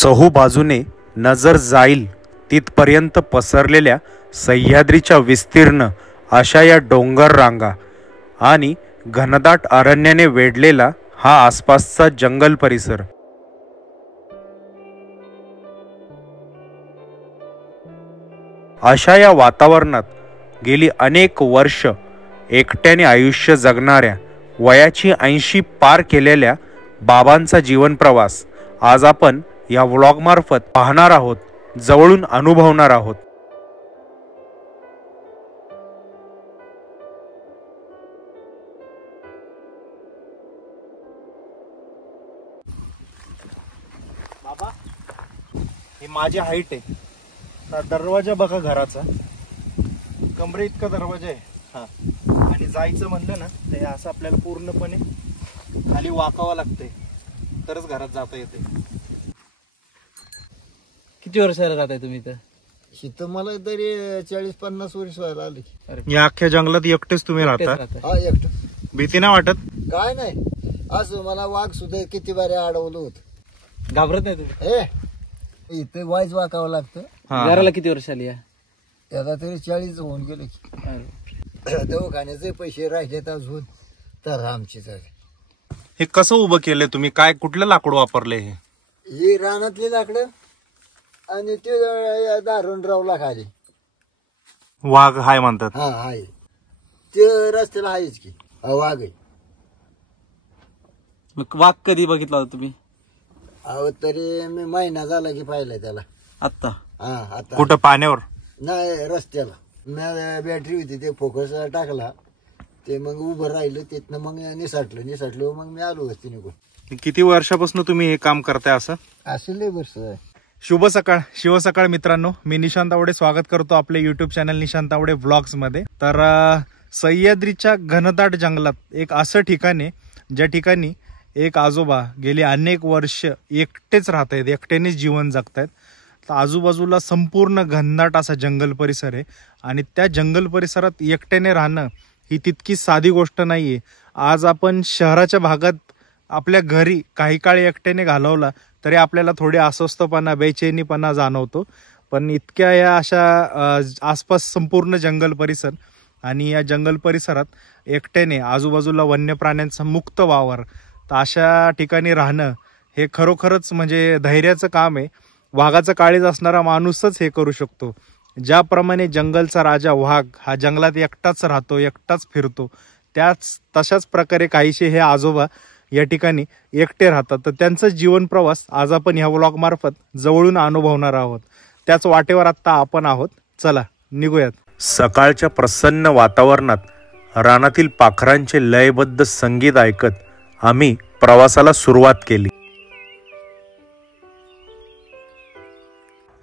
चहूबाजूने नजर जाईल तिथपर्यंत पसरलेल्या सह्याद्रीच्या विस्तीर्ण अशा या डोंगर रांगा आणि घनदाट अरण्याने वेढलेला हा आसपासचा जंगल परिसर. अशा या वातावरणात गेली अनेक वर्ष एकट्याने आयुष्य जगणाऱ्या वयाची 80 पार केलेल्या बाबांचा जीवन प्रवास आज आपण या व्लॉगमार्फत पाहणार आहोत, जवळून अनुभवणार आहोत. बाबा, ही माझी हाईट आहे. दरवाजा बघा घराचा, कमरे इतका दरवाजा आहे. हा, आणि जायचं म्हणलं ना ते असं आपल्याला पूर्णपणे खाली वाकावं लागतंय तरच घरात जाता येते. किती वर्षाला राहताय तुम्ही इथं? इथं मला तरी 40-50 वर्ष व्हायला आली. या अख्ख्या जंगलात एकटेच तुम्ही राहता? हा, एकटं. भीती नाही वाटत? काय नाही, असं मला वाघ सुद्धा किती बारे अडवलं होत. घाबरत नाही तुम्ही? इथे वाईज वाकावं लागतं. घराला किती वर्ष आली? त्याला तरी 40 होऊन गेले की. दवाखान्याचे पैसे राहिलेत अजून तर आमची झाले. हे कसं उभं केलंय तुम्ही? काय कुठलं लाकूड वापरले? ही रानातली लाकडं आणि ते दारुणरावला खाली वाघ हाय म्हणतात. हा आहे, ते रस्त्याला आहेच की वाघ आहे. वाघ कधी बघितला होता तुम्ही? अहो तरी मी महिना झाला की पाहिलाय त्याला. आता? हा, आता कुठं पाण्यावर? नाही, रस्त्याला. बॅटरी होती, ते फोकस टाकला, ते मग उभं राहिलं, तिथनं मग निसाटलं मग मी आलो वस्ती निघून. किती वर्षापासून तुम्ही हे काम करताय? असं असेल वर्ष. शुभ सकाळ, शिव सकाळ मित्रांनो. मी निशांत आवडे स्वागत करतो आपल्या युट्यूब चॅनल निशांत आवडे व्लॉग्स मध्ये. तर सह्याद्रीच्या घनदाट जंगलात एक असं ठिकाण आहे ज्या ठिकाणी एक आजोबा गेली अनेक वर्ष एकटेच राहत आहेत, एकट्यानेच जीवन जगतायत. तर आजूबाजूला संपूर्ण घनदाट असा जंगल परिसर आहे आणि त्या जंगल परिसरात एकट्याने राहणं ही तितकी साधी गोष्ट नाहीये. आज आपण शहराच्या भागात आपल्या घरी काही काळ एकट्याने घालवला तरी आपल्याला थोडे अस्वस्थपणा, बेचैनीपणा जाणवतो. पण इतक्या या अशा आसपास संपूर्ण जंगल परिसर आणि या जंगल परिसरात एकट्याने आजूबाजूला वन्य प्राण्यांचा मुक्त वावर, तर अशा ठिकाणी राहणं हे खरोखरच म्हणजे धैर्याचं काम आहे. वाघाचं काळीज असणारा माणूसच हे करू शकतो. ज्याप्रमाणे जंगलचा राजा वाघ हा जंगलात एकटाच राहतो, एकटाच फिरतो, तशाच प्रकारे काहीसे हे आजोबा या ठिकाणी एकटे राहतात. तर त्यांचा जीवन प्रवास आज आपण ह्या व्लॉग मार्फत जवळून अनुभवणार आहोत. त्याच वाटेवर आता आपण आहोत. चला निघूयात. सकाळच्या प्रसन्न वातावरणात रानातील पाखरांचे लयबद्ध संगीत ऐकत आम्ही प्रवासाला सुरुवात केली.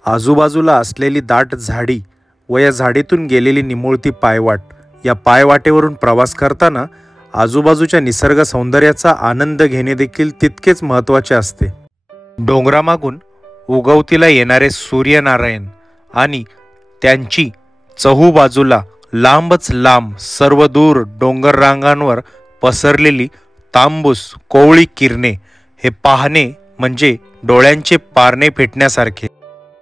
आजूबाजूला असलेली दाट झाडी व या झाडीतून गेलेली निमुळती पायवाट, या पायवाटेवरून प्रवास करताना आजूबाजूच्या निसर्ग सौंदर्याचा आनंद घेणे देखील तितकेच महत्त्वाचे असते. डोंगरामागून उगवतीला येणारे सूर्यनारायण आणि त्यांची चहूबाजूला लांबच लांब सर्व दूर डोंगर रांगांवर पसरलेली तांबूस कोवळी किरणे हे पाहणे म्हणजे डोळ्यांचे पारणे फेटण्यासारखे.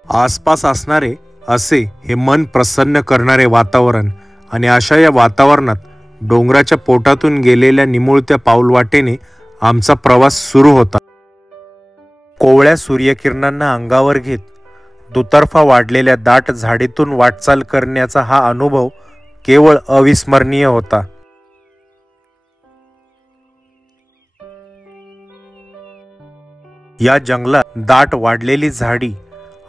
आसपास असणारे असे हे मन प्रसन्न करणारे वातावरण आणि अशा या वातावरणात डोंगराच्या पोटातून गेलेल्या निमुळत्या पाऊलवाटेने आमचा प्रवास सुरू होता. कोवळ्या सूर्यकिरणांना अंगावर घेत दुतर्फा वाढलेल्या दाट झाडीतून वाटचाल करण्याचा हा अनुभव केवळ अविस्मरणीय होता. या जंगलात दाट वाढलेली झाडी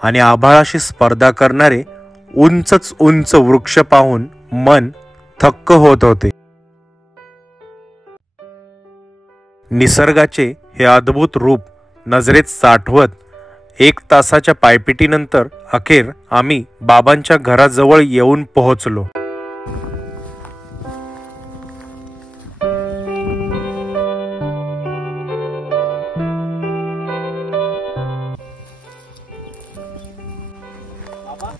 आणि आभाळाशी स्पर्धा करणारे उंचच उंच वृक्ष पाहून मन थक्क होत होते. निसर्गाचे हे अद्भुत रूप नजरेत साठवत 1 तासाच्या पायपिटीनंतर अखेर आम्ही बाबांच्या घराजवळ येऊन पोहोचलो.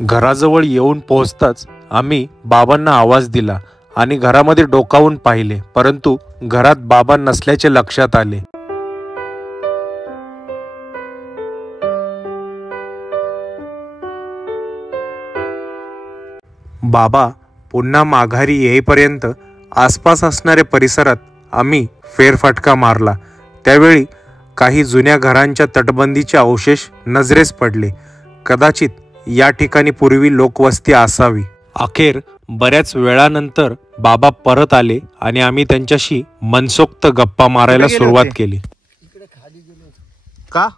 घराजवळ येऊन पोहोचताच आम्ही बाबांना आवाज दिला आणि घरामध्ये डोकावून पाहिले, परंतु घरात बाबा नसल्याचे लक्षात आले. बाबा पुन्हा माघारी येईपर्यंत आसपास असणाऱ्या परिसरात आम्ही फेरफटका मारला. त्यावेळी काही जुन्या घरांच्या तटबंदीचे अवशेष नजरेस पडले. कदाचित या ठिकाणी पूर्वी लोकवस्ती असावी. अखेर बऱ्याच वेळानंतर बाबा परत आले आणि आम्ही त्यांच्याशी मनसोक्त गप्पा मारायला कुठे गेले सुरुवात होते? केली. इकडे खाली गेलो होतो. का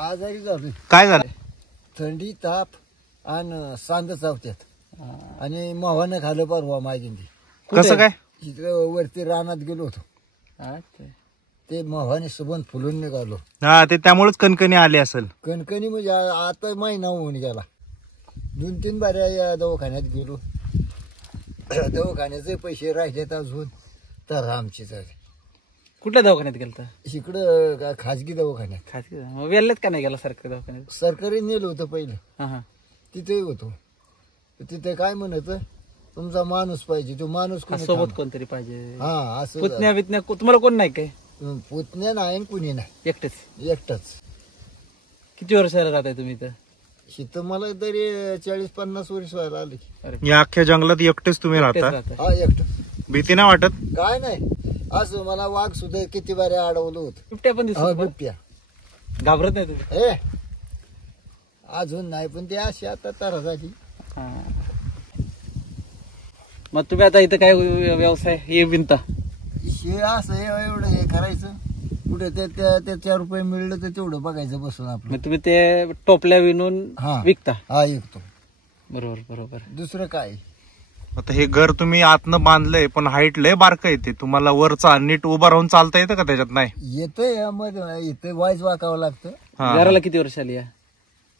आजारी झालो. काय झालं? थंडी ताप आणि सांद चावत्यात आणि मोहानं खाल्लं परवा मागिंदी. कसं काय? इकडं वरती रानात गेलो होतो. ते मोहाने सुबन फुलून निघालो. हा ते त्यामुळेच कणकणी आली असेल. कणकणी म्हणजे आता महिना होऊन गेला. 2-3 बाऱ्या या दवाखान्यात गेलो. दवाखान्याचे पैसे राहिलेत अजून तर आमची कुठल्या दवाखान्यात गेलता? इकडं खाजगी दवाखान्यात. खाजगी मग वेल्ल्यात का नाही गेला सरकारी दवाखान्यात? सरकारी नेलं होतं पहिलं. हा हा. तिथे होतो. तिथे काय म्हणत तुमचा माणूस पाहिजे. तो माणूस कोणी सोबत थांबा. कोणतरी पाहिजे. हा असं पुतण्या बितण्या तुम्हाला कोण नाही काय? पुतण्या नाही आणि कुणी नाही. एकटेच? एकटाच. किती वर्ष राहताय तुम्ही इथं? शित मला तरी 40-50 वर्ष व्हायला आली. अरे या अख्ख्या जंगलात एकटेच तुम्ही एकटेच राहता? राहताय. हा एकटाच. भीती नाही वाटत? काय नाही असं मला वाघ सुद्धा किती बाऱ्या अडवलं होतं. बिबट्या पण दिसतो? बिबट्या. घाबरत नाही तुम्ही? ए अजून नाही पण ते अशी आता तरा झाली. हा. मग तुम्ही आता इथं काय व्यवसाय हे विणता? हे असं एवढं हे करायचं. कुठे ते 4 रुपये मिळलं तर तेवढं बघायचं बसून आपलं. मग तुम्ही ते टोपल्या विणून हा. विकता? हा ऐकतो. बरोबर बरोबर. दुसरं काय आता हे घर तुम्ही आतनं बांधलंय पण हाईट लय बारक येते. तुम्हाला वरचा नीट उभा राहून चालता येतं का त्याच्यात? नाही येतंय मध्ये इथे वाईज वाकावं लागतं. हा. घराला किती वर्ष आली?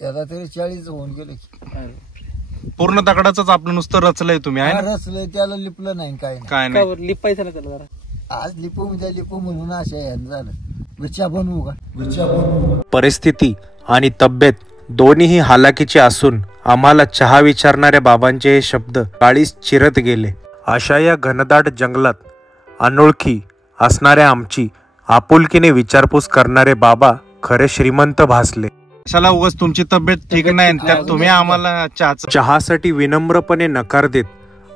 त्याला तरी 40 होऊन गेले की. पूर्ण दगडाच आपलं नुसतं रचलंय तुम्ही आहे ना? रचलंय त्याला लिपलं नाही काय नाही. काय नाही. लिपायचं ना त्याला जरा. आज लिपू उद्या लिपू म्हणून अशा ह्यानं झालं. बच्चा बनवू का? बच्चा बनवू. परिस्थिती आणि तब्येत दोन्हीही हालाकीचे असून आम्हाला चहा विचारणाऱ्या बाबांचे हे शब्द काळीस चिरत गेले. अशा या घनदाट जंगलात अनोळखी असणाऱ्या आमची आपुलकीने विचारपूस करणारे बाबा खरे श्रीमंत भासले. कशाला उगाच तुमची तब्येत ठीक नाही आणि त्यात तुम्ही आम्हाला चहासाठी विनम्रपणे नकार देत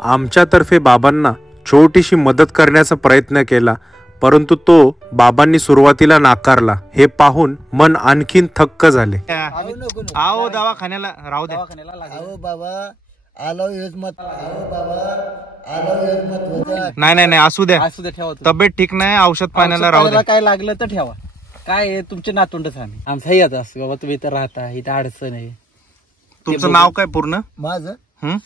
आमच्यातर्फे बाबांना छोटीशी मदत करण्याचा प्रयत्न केला, परंतु तो बाबांनी सुरुवातीला नाकारला. हे पाहून मन आणखीन थक्क झाले. अहो नको नको. आओ दवाखान्याला राहू द्या. दवाखान्याला लागेल. अहो बाबा आलो हेच मत. अहो बाबा आलो हेच मत होतं. नाही असू द्या. असू दे, ठेवा तुम्ही. तब्येत ठीक नाही, औषध पाण्याला राहू द्या. काय लागलं तर ठेवा. काय आहे, तुमचे नातवंडच आम्ही. आमचा याच असं बाबा तुम्ही इथं राहता, इथं अडचण आहे. तुमचं नाव काय पूर्ण? माझं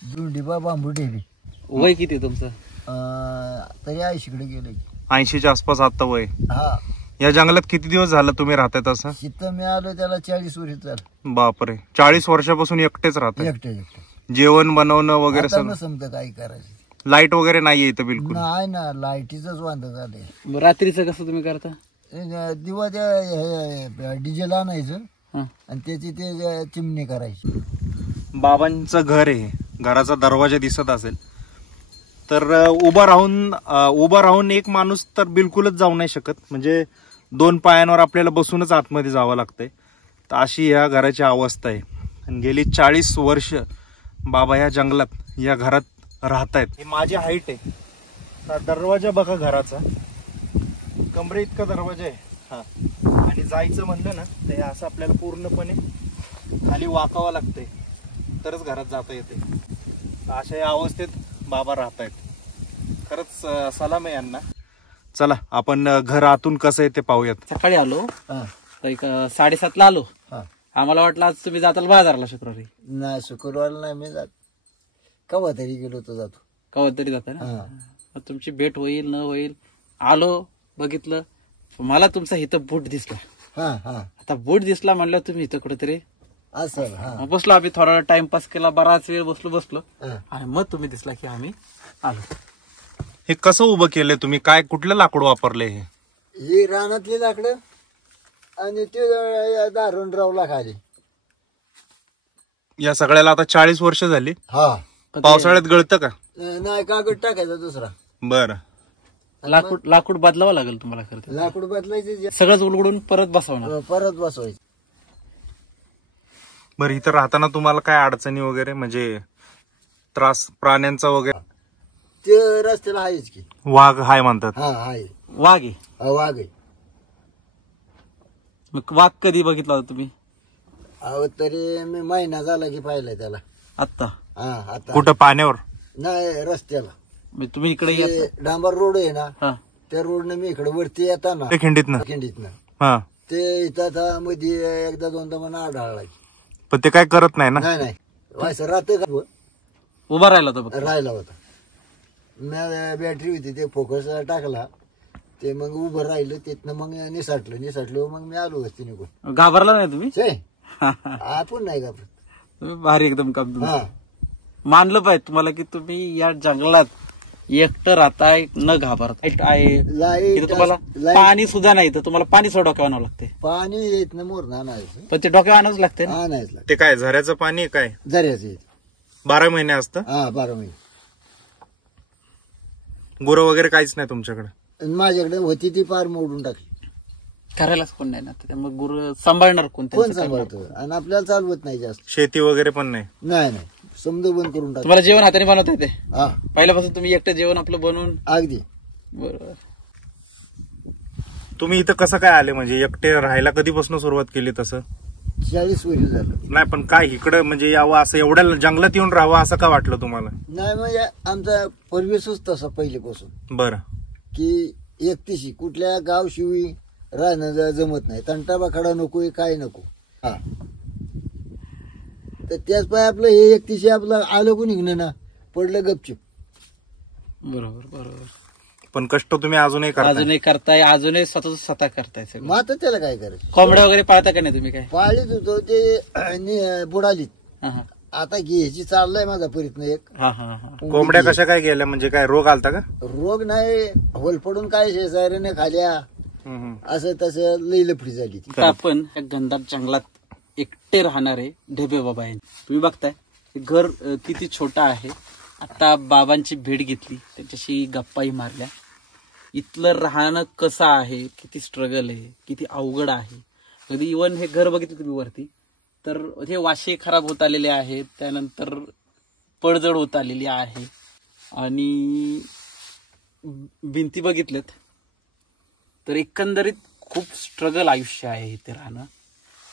दुंडीबा बांबू डेरी. वय किती तुमचं? तरी आईशीकडे गेले. 80च्या आसपास आता वय. हा. या जंगलात किती दिवस झालं तुम्ही राहताय तसं? तिथं मी आलो त्याला 40 वर्ष झालं. बापरे, 40 वर्षापासून एकटेच राहताय? एकटे जेवण बनवणं वगैरे आता सगळं? न समजा काय करायचं. लाईट वगैरे नाहीये इथं बिलकुल? नाही ना, लाईटीच वांदा झालंय. रात्रीचं कसं तुम्ही करता? दिवा त्या डिझेल आणायचं हा. आणि त्याची ते चिमणी करायची. बाबांचं घर आहे, घराचा दरवाजा दिसत असेल तर उभा राहून एक माणूस तर बिलकुलच जाऊ नाही शकत. म्हणजे 2 पायांवर आपल्याला बसूनच आतमध्ये जावं लागतंय. तर अशी या घराची अवस्था आहे. आणि गेली 40 वर्ष बाबा या जंगलात या घरात राहतायत. ही माझी हाईट आहे. हा दरवाजा बघा घराचा, कमरे इतका दरवाजा आहे हा. आणि जायचं म्हणलं ना तर असं आपल्याला पूर्णपणे खाली वाकावं लागतंय तरच घरात जाता येते. अशा या अवस्थेत बाबा राहतायत. खरंच सलाम आहे यांना. चला आपण घर आतून कसं आहे ते पाहूयात. सकाळी आलो, हा. एक 7:30ला आलो. हा. आम्हाला वाटलं आज तुम्ही जाताल बाजारला शुक्रवारी. नाही शुक्रवारला नाही मी जात. कवा तरी गेलो तर जातो. कवा तरी जाता ना. हा. मग तुमची भेट होईल न होईल. आलो, बघितलं, मला तुमचा इथं बूट दिसला. हा हा. आता बूट दिसला म्हणलं तुम्ही इथं कुठेतरी असं. हा. मग बसलो आम्ही, थोडा टाइमपास केला, बराच वेळ बसलो हा. आणि मग तुम्ही दिसला की आम्ही आलो. हे कसं उभं केलंय तुम्ही? काय कुठलं लाकूड वापरलंय हे? ही रानातली लाकडं आणि ते दारून रावला खाली. या सगळ्याला आता 40 वर्ष झाली. हा. पावसाळ्यात गळतं का? नाही कागद टाकायचा दुसरा. बरं. लाकूड बदलावं लागेल तुम्हाला. खरं लाकूड बदलायचे सगळंच उलगडून परत बसवणार. परत बसवायचं. बरं, इथं राहताना तुम्हाला काय अडचणी वगैरे म्हणजे त्रास प्राण्यांचा वगैरे? ते रस्त्याला आहेच की. वाघ हाय म्हणतात. हा आहे. वाघ आहे? वाघ आहे. मग वाघ कधी बघितला होता तुम्ही? अहो तरी मी महिना झाला की पाहिलाय त्याला. आता? हा आता. कुठं पाण्यावर? नाही रस्त्याला. म्हणजे तुम्ही इकडे ते डांबर रोड आहे ना, हा. त्या रोडने मी इकडे वरती येताना खिंडीतनं? खिंडीतनं हा. ते इथं आता मध्ये एकदा दोनदा मला आढळला. पण ते काय करत नाही ना? नाही नाही व्हायचं राहते का उभा राहिला होता बघ. राहिला होता. मी बॅटरी होती ते फोकस टाकला, ते मग उभं राहिलं, तिथनं मग निसाटलं मग मी आलो वस्ती निघून. घाबरला नाही तुम्ही? आपण नाही घाबरत. तुम्ही भारी एकदम काम हा तुम्ही. मानलं पाहिजे तुम्हाला की तुम्ही या जंगलात एकटं राहताय न घाबरता. आहे इथं तुम्हाला पाणी सुद्धा नाही, तर तुम्हाला पाणी सुद्धा डोक्यावर आणावं लागते. पाणी येत ना मोर आणायचं, पण ते डोक्यावर आणावंच लागते ना. आणायचं ते काय झऱ्याचं पाणी आहे काय? झऱ्याचं येत. 12 महिने असतं? हा 12 महिने. गुरं वगैरे काहीच नाही तुमच्याकडे? माझ्याकडे होती ती पार मोडून टाकली. करायलाच कोण नाही ना, त्यामुळे गुरं सांभाळणार कोण? कोण सांभाळतं? आणि आपल्याला चालवत नाही जास्त. शेती वगैरे पण नाही? नाही समजा बंद करून टाक. तुम्हाला जेवण हाताने बनवता येते? हा पहिल्यापासून तुम्ही एकटं जेवण आपलं बनवून? अगदी. बरोबर. तुम्ही इथं कसं काय आले, म्हणजे एकटे राहायला कधीपासून सुरुवात केली? तसं 40 वर्ष झालं. नाही, पण काय इकडं म्हणजे यावं असं, एवढ्या जंगलात येऊन राहावं असं का वाटलं तुम्हाला? नाही म्हणजे आमचा परिवेशच तसा पहिलेपासून, बरं, की एकटीशी कुठल्या गाव शिवी राहणं जमत नाही. तंटाबाखडा नकोय, काय नको. हा तर त्याच पाय आपलं हे एकटीशी आपलं आलं कोण निघणं ना, पडलं गपचूप. बरोबर बरोबर. पण कष्ट तुम्ही अजूनही करताय, अजूनही स्वतः करताय सगळं. मग आता त्याला काय करायचं? कोंबड्या वगैरे पाळता का नाही तुम्ही? काय पाळीत होतो ते बुडालीत. हा हा आता घ्यायची चाललाय माझा प्रयत्न एक. हा हा हा. कोंबड्या कशा काय गेल्या, म्हणजे काय रोग आलता का? रोग नाही, होल पडून काय शेजाऱ्याने खाल्या, असं तसं लई लफडी झाली. आपण या घनदाट जंगलात एकटे राहणारे ढेबे बाबा आहे. तुम्ही बघताय हे घर किती छोटं आहे. आता बाबांची भेट घेतली, त्यांच्याशी गप्पाही मारल्या. इथलं राहणं कसं आहे, किती स्ट्रगल आहे, किती अवघड आहे. कधी इव्हन हे घर बघितलं तुम्ही वरती, तर हे वाशे खराब होत आलेले आहेत, त्यानंतर पडझड होत आलेली आहे, आणि भिंती बघितल्यात तर एकंदरीत खूप स्ट्रगल आयुष्य आहे इथे राहणं.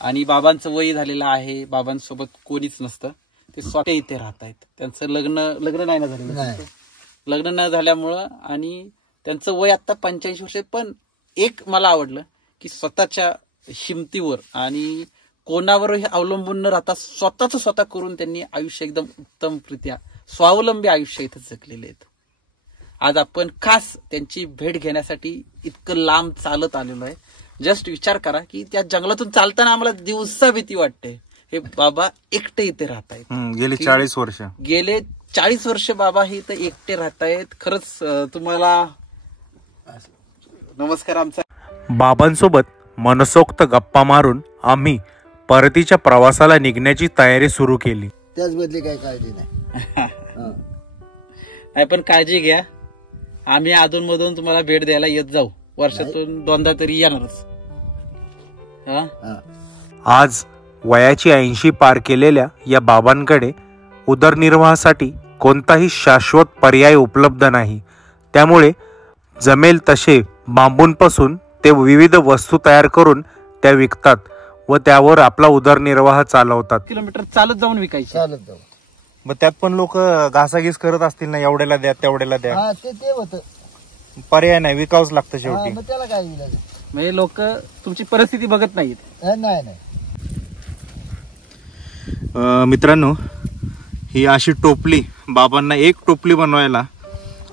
आणि बाबांचं वय झालेलं आहे, बाबांसोबत कोणीच नसतं, ते स्वतः इथे राहत आहेत. त्यांचं लग्न नाही ना झालेलं, लग्न न झाल्यामुळं, आणि त्यांचं वय आता 85 वर्ष. पण एक मला आवडलं की स्वतःच्या हिमतीवर आणि कोणावरही अवलंबून न राहता स्वतः करून त्यांनी आयुष्य एकदम उत्तमरित्या स्वावलंबी आयुष्य इथे जगलेले आहेत. आज आपण खास त्यांची भेट घेण्यासाठी इतकं लांब चालत आलेलो आहे. जस्ट विचार करा की त्या जंगलातून चालताना आम्हाला दिवसा भीती वाटते. हे बाबा एकटे इथे राहत आहेत. गेली 40 वर्ष. गेले 40 वर्ष बाबा हे इथे एकटे राहत आहेत. खरंच तुम्हाला नमस्कार आमचा. बाबांसोबत मनसोक्त गप्पा मारून आम्ही परतीच्या प्रवासाला निघण्याची तयारी सुरू केली. त्याच बदली काही काळजी नाही. नाही, पण काळजी घ्या. आम्ही अधूनमधून तुम्हाला भेट द्यायला येत जाऊ. वर्षातून 2दा तरी येणारच. आज वयाची 80 पार केलेल्या या बाबांकडे उदरनिर्वाहासाठी कोणताही शाश्वत पर्याय उपलब्ध नाही. त्यामुळे जमेल तसे बांबूंपासून ते विविध वस्तू तयार करून त्या विकतात व त्यावर आपला उदरनिर्वाह चालवतात. किलोमीटर चालत जाऊन विकायचे. चालत जाऊ. मग त्यात पण लोक घासाघीस करत असतील ना, एवढ्याला द्या तेवढ्याला द्या. हा ते होतं. पर्याय नाही, विकावंच लागतं शेवटी. मग त्याला काय इलाज? म्हणजे लोक तुमची परिस्थिती बघत नाहीत. नाही. मित्रांनो, ही अशी टोपली, बाबांना एक टोपली बनवायला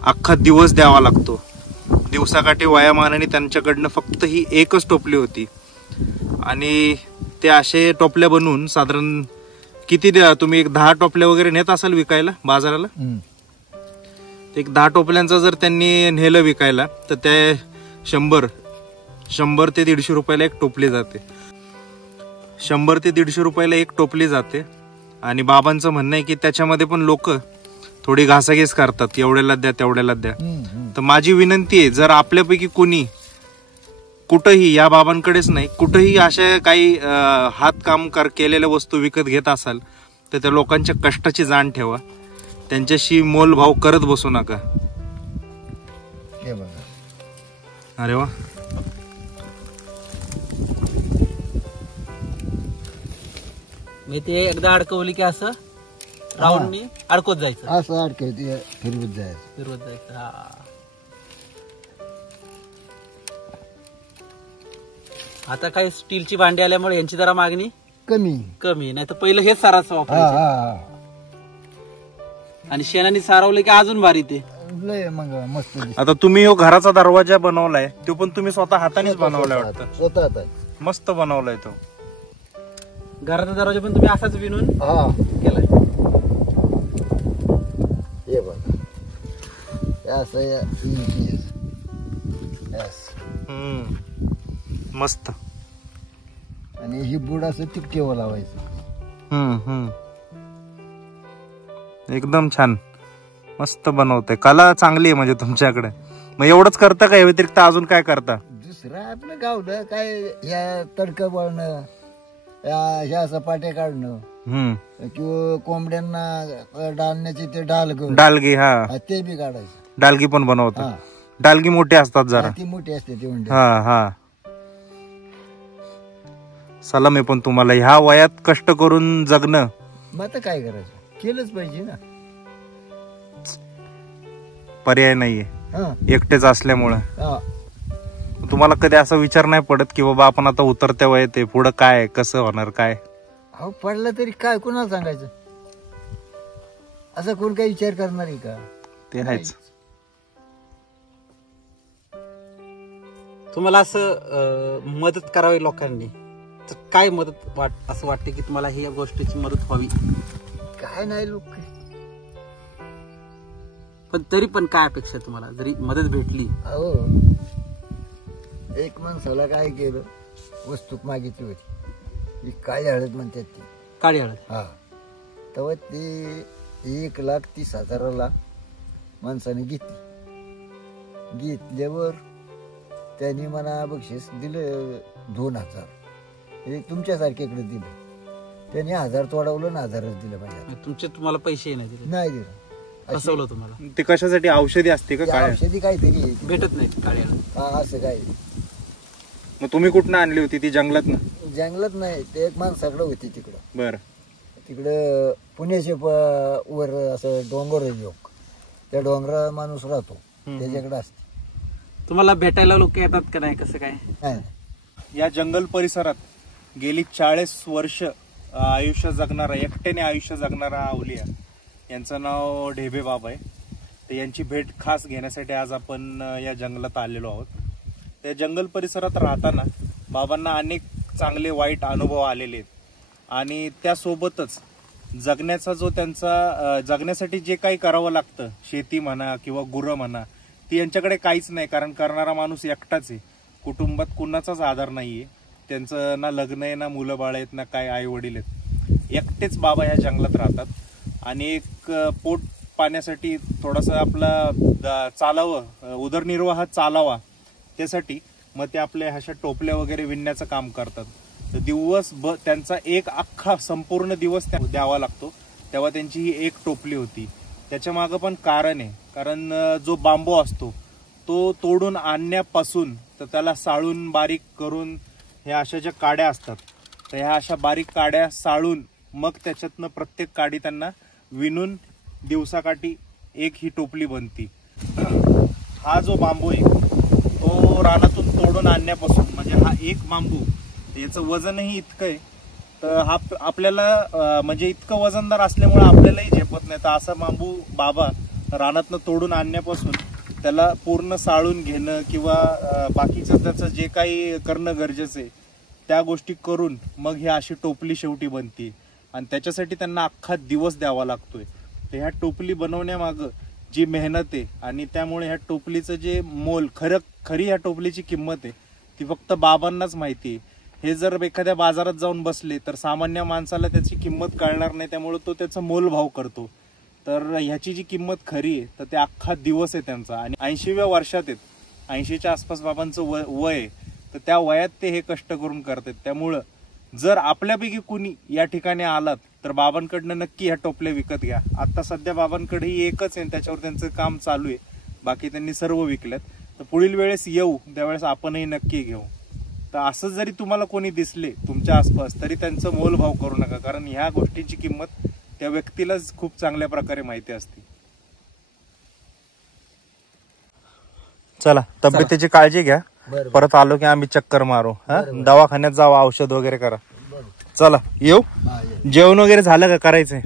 अख्खा दिवस द्यावा लागतो. दिवसाकाठी वयामानाने त्यांच्याकडनं फक्त ही एकच टोपली होती. आणि ते असे टोपल्या बनवून साधारण किती तुम्ही एक 10 टोपल्या वगैरे नेत असाल विकायला बाजाराला. एक 10 टोपल्यांचा जर त्यांनी नेलं विकायला तर ते 100 ते 150 रुपयाला एक टोपली जाते. 100 ते 150 रुपयाला एक टोपली जाते. आणि बाबांचं म्हणणं आहे की त्याच्यामध्ये पण लोक थोडी घासाघीस करतात, एवढ्याला द्या तेवढ्याला द्या. तर माझी विनंती आहे, जर आपल्यापैकी कोणी कुठंही, या बाबांकडेच नाही, कुठंही अशा काही हातकाम केलेल्या वस्तू विकत घेत असाल तर त्या लोकांच्या कष्टाची जाण ठेवा. त्यांच्याशी मोल भाव करत बसू नका. हे बघा अरे वा, मी ते एकदा अडकवली की असं राऊंडनी अडकवत जायचं, असं अडकवते फिरवत जायचं. फिरवत जायचं. हा, आता काय स्टीलची भांडी आल्यामुळे यांची जरा मागणी कमी. कमी, नाही तर पहिलं हेच साराचं हा वापरायचं. हा आणि शेणाने सारवलं की अजून भारी ते. लय मग मस्त दिसतं. आता तुम्ही हो घराचा दरवाजा बनवलाय तो पण तुम्ही स्वतः हातानेच बनवलाय वाटतं. स्वतः आता. मस्त बनवलाय तो. घराचा दरवाजा पण तुम्ही असाच विणून हा केलाय. हे बघा हे असं मस्त. आणि ही बुड असं तिकटेवर लावायचं. एकदम छान, मस्त बनवते. कला चांगली आहे म्हणजे तुमच्याकडे. मग एवढंच करता का, या व्यतिरिक्त अजून काय करता? दुसरं आपलं गावलं काय, ह्या तडकं बळणं, ह्या सपाट्या काढणं, किंवा कोंबड्यांना डालण्याचे ते डालगी. हा, ते बी काढायचं. डालगी पण बनवतात. हा. डालगी मोठी असतात जरा. ती मोठी असते ती म्हणजे. हा हा. सलाम आहे पण तुम्हाला ह्या वयात कष्ट करून जगणं. मग आता काय करायचं, केलंच पाहिजे ना. पर्याय नाहीये हा एकटेच असल्यामुळे. हा. तुम्हाला कधी असा विचार नाही पडत की बाबा आपण आता उतरत्या वयात आहे, पुढं काय कसं होणार काय? अहो पडलं तरी काय, कुणाला सांगायचं? असं कोण काही विचार करणार आहे का? ते आहेच. तुम्हाला असं मदत करावी लोकांनी, तर काय मदत असं वाटते की तुम्हाला ही गोष्टीची मदत व्हावी? काय नाही लोक, पण तरी पण काय अपेक्षा तुम्हाला जरी मदत भेटली? अहो एक माणसाला काय केलं, वस्तू मागितली होती, ही काळी हळद म्हणतात ती. काळी हळद? हा. तेव्हा ते 1,30,000 माणसाने घेतली. घेतल्यावर त्यांनी मला बक्षीस दिलं 2,000. म्हणजे तुमच्यासारख्याकडे दिलं. त्यांनी 1,000 तोडवलं ना 1,000च दिलं माझ्या. तुम्हाला पैसे नाही दिले? नाही दिलं. फसवलं तुम्हाला? ते कशासाठी, औषधी असते का काय? औषधी काहीतरी भेटत नाही काळी हळद. हा असं काय. मग तुम्ही कुठनं आणली होती ती? जंगलात ना? जंगलात नाही, ते एक माणसाकडे होती तिकडं. बर. तिकडं पुण्याचे वर असं डोंगर आहे लोक, त्या डोंगरा माणूस राहतो, त्याच्याकडे असते. तुम्हाला भेटायला लोक येतात का नाही, कसं काय? नाही. या जंगल परिसरात गेली 40 वर्ष आयुष्य जगणारा, एकट्याने आयुष्य जगणारा अवलिया, यांचं नाव ढेबे बाबा आहे. तर यांची भेट खास घेण्यासाठी आज आपण या जंगलात आलेलो आहोत. त्या जंगल परिसरात राहताना बाबांना अनेक चांगले वाईट अनुभव आलेले आहेत. आणि त्यासोबतच जगण्याचा जो त्यांचा जगण्यासाठी जे काही करावं लागतं, शेती म्हणा किंवा गुरं म्हणा, ती यांच्याकडे काहीच नाही. कारण करणारा माणूस एकटाच आहे. कुटुंबात कुणाचाच आधार नाहीये. त्यांचं ना लग्न आहे, ना मुलं बाळ आहेत, ना काय आई वडील आहेत. एकटेच बाबा या जंगलात राहतात. आणि एक पोट पाण्यासाठी थोडंसं आपला चालावं, उदरनिर्वाह चालावा, त्यासाठी मग ते आपल्या अशा टोपल्या वगैरे विणण्याचं काम करतात. तर त्यांचा एक अख्खा संपूर्ण दिवस द्यावा लागतो. तेव्हा त्यांची ही एक टोपली होती. त्याच्या मागं पण कारण आहे. कारण जो बांबू असतो तो तोडून आणण्यापासून तर त्याला साळून बारीक करून ह्या अशा ज्या काड्या असतात, तर ह्या अशा बारीक काड्या साळून मग त्याच्यातनं प्रत्येक काडी त्यांना विणून दिवसाकाठी एक ही टोपली बनती. हा जो बांबू आहे तो रानातून तोडून आणण्यापासून, म्हणजे हा एक बांबू, याचं वजनही इतकं आहे, तर हा आपल्याला म्हणजे इतकं वजनदार असल्यामुळे आपल्यालाही झेपत नाही. तर असा बांबू बाबा रानातनं तोडून आणण्यापासून त्याला पूर्ण साळून घेणं किंवा बाकीचं त्याचं जे काही करणं गरजेचं आहे त्या गोष्टी करून मग ही अशी टोपली शेवटी बनते. आणि त्याच्यासाठी त्यांना अख्खा दिवस द्यावा लागतोय. तर ह्या टोपली बनवण्यामागं जी मेहनत आहे आणि त्यामुळे ह्या टोपलीचं जे मोल, खरी ह्या टोपलीची किंमत आहे ती फक्त बाबांनाच माहिती आहे. हे जर एखाद्या बाजारात जाऊन बसले तर सामान्य माणसाला त्याची किंमत कळणार नाही. त्यामुळे तो त्याचा मोलभाव करतो. तर ह्याची जी किंमत खरी आहे तर ते अख्खा दिवस आहे त्यांचा. आणि 80व्या वर्षात आहेत, 80च्या आसपास बाबांचं वय आहे. तर त्या वयात ते हे कष्ट करून करतात. त्यामुळं जर आपल्यापैकी कुणी या ठिकाणी आलात तर बाबांकडनं नक्की ह्या टोपल्या विकत घ्या. आता सध्या बाबांकडेही एकच आहे, त्याच्यावर त्यांचं काम चालू आहे. बाकी त्यांनी सर्व विकल्यात. तर पुढील वेळेस येऊ त्यावेळेस आपणही नक्की घेऊ. तर असं जरी तुम्हाला कोणी दिसले तुमच्या आसपास तरी त्यांचं मोलभाव करू नका, कारण ह्या गोष्टींची किंमत त्या व्यक्तीलाच खूप चांगल्या प्रकारे माहिती असते. चला, तब्येतीची काळजी घ्या. परत आलो की आम्ही चक्कर मारू. दवाखान्यात जावा, औषध वगैरे करा. चला येऊ. जेवण वगैरे झालं का करायचंय?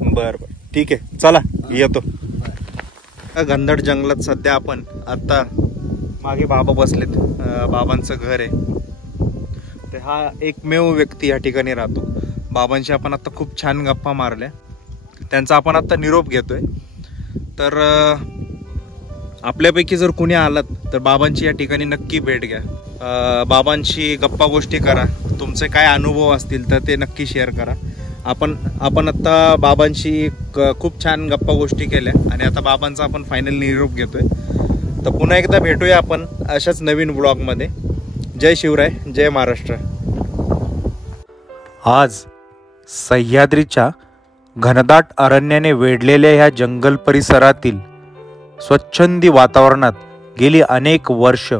बर बर ठीक आहे, चला येतो. घनदाट जंगलात सध्या आपण आता मागे बाबा बसलेत. बाबांचं घर आहे. तर हा एकमेव व्यक्ती या ठिकाणी राहतो. बाबांशी आपण आता खूप छान गप्पा मारल्या. त्यांचा आपण आता निरोप घेतोय. तर आपल्यापैकी जर कुणी आलात तर बाबांची या ठिकाणी नक्की भेट घ्या. बाबांशी गप्पा गोष्टी करा. तुमचे काय अनुभव असतील तर ते नक्की शेअर करा. आपण आता बाबांशी खूप छान गप्पा गोष्टी केल्या आणि आता बाबांचा आपण फायनल निरोप घेतोय. तर पुन्हा एकदा भेटूया आपण अशाच नवीन व्लॉगमध्ये. जय शिवराय, जय महाराष्ट्र. आज सह्याद्रीच्या घनदाट अरण्याने वेढलेल्या ह्या जंगल परिसरातील स्वच्छंदी वातावरणात गेली अनेक वर्ष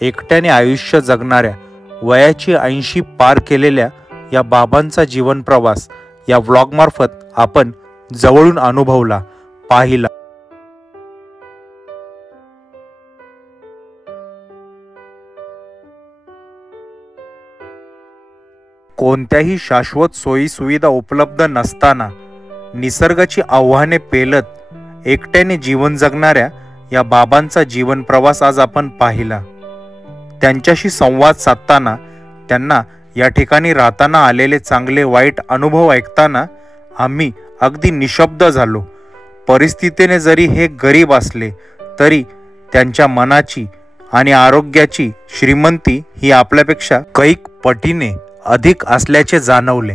एकट्याने आयुष्य जगणाऱ्या वयाची 80 पार केलेल्या या बाबांचा जीवन प्रवास या व्लॉगमार्फत आपण जवळून अनुभवला, पाहिला. कोणत्याही शाश्वत सोयी सुविधा उपलब्ध नसताना निसर्गाची आव्हाने पेलत एकट्याने जीवन जगणाऱ्या या बाबांचा जीवन प्रवास आज आपण पाहिला. त्यांच्याशी संवाद साधताना, त्यांना या ठिकाणी राहताना आलेले चांगले वाईट अनुभव ऐकताना आम्ही अगदी निशब्द झालो. परिस्थितीने जरी हे गरीब असले तरी त्यांच्या मनाची आणि आरोग्याची श्रीमंती ही आपल्यापेक्षा कैक पटीने अधिक असल्याचे जाणवले.